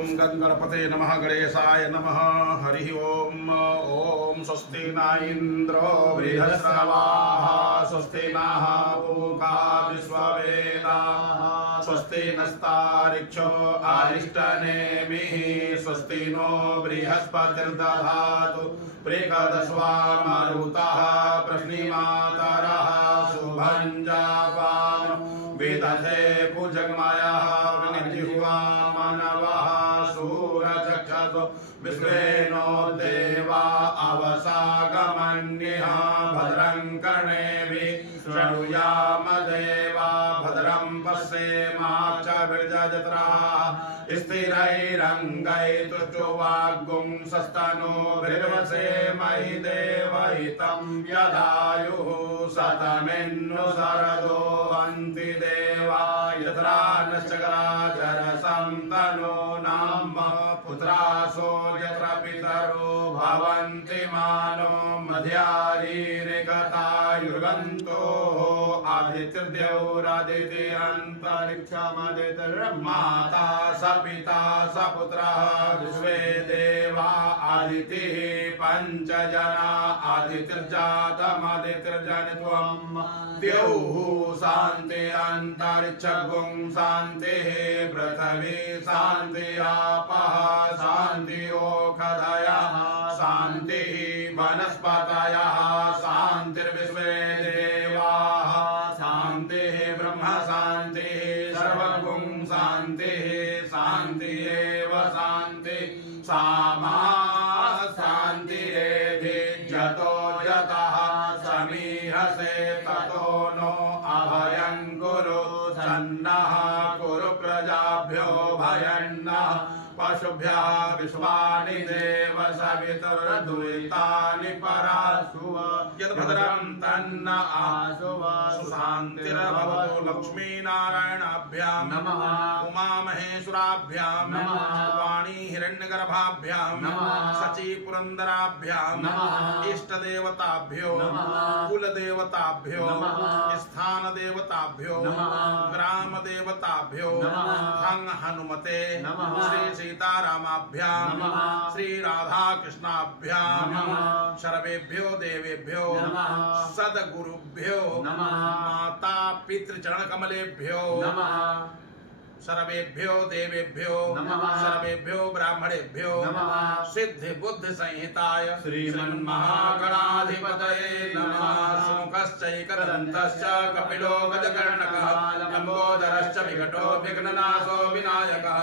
ओम गणपते नमः गणेशाय नमः हरि ओम ओम स्वस्ति न इंद्रो बृहस्रवाः स्वस्ति नः पूषा विश्ववेदाः स्वस्ति नस्तारिक्षो अरिष्टनेमिः स्वस्ति नो बृहस्पतिर्दधातु प्रेकदस्वामरुतः प्रश्निमातरः शुभञ्जापानो विदधे कुजगमयः विनिर्जिह्वा मानवः सूरचक्षसो विश्वेनो देवा अवसागमन्यः भद्रं कर्णेभिः शृणुयाम देवा भद्रं पश्येमाक्षभिर्यजत्राः स्थिरैरङ्गैस्तुष्टुवाग्गुं सस्तनूभिर्वसेमहि देवहितं यदायुः शतमिन्नु शरदो हन्ति देवा यत्रा नश्चकराचरसन्तनो नाम पुत्रासो यत्र पितरो भवन्ति मानो मध्यारीरिकतायुर्गन्तो आदित्यर्द्यौरादित्यन्तरिक्षमदितिर्माता स पिता स पुत्रः विश्वे देवा आदितिः पञ्चजना आदितिर्जातमदितिर्जनित्वम् द्यौः शान्ति अन्तरिक्षगुं शान्तिः पृथिवी शान्ति आपः शान्ति ओषधयः शान्तिः वनस्पतयः शान्तिर्विश्वे देवाः शान्तिः ब्रह्म शान्तिः सर्वगुं शान्तिः शान्ति एव शान्ति सामा शान्तिरेधि जतो यतः समीहसे ततो नो अभयं कुरु सन्नः कुरु प्रजाभ्यो भयन्नः पशुभ्यः विश्वानि देव सवितुर्दुरितानि पराशुव यद्भद्रं तन्न आशुव सुशान्तिर्भवतु लक्ष्मीनारायणाभ्यां नमः उमामहेश्वराभ्यां नमः वाणी हिरण्यगर्भाभ्यां नमः सची पुरन्दराभ्यां नमः इष्टदेवताभ्यो नमः कुलदेवताभ्यो नमः स्थानदेवताभ्यो नमः ग्रामदेवताभ्यो नमः हं हनुमते नमः श्री सीतारामाभ्यां नमः श्री राधा कृष्णाभ्यां नमः सर्वेभ्यो देवेभ्यो नमः सद्गुरुभ्यो नमः माता पितृचरण कमलेभ्यो नमः सर्वेभ्यो देवेभ्यो नमः सर्वेभ्यो ब्राह्मणेभ्यो नमः सिद्धि बुद्धि संहिताय श्रीमन्महागणाधिपतये नमः सुमुखश्चैकदन्तश्च कपिलो गजकर्णकः लम्बोदरश्च विकटो विघ्ननाशो विनायकः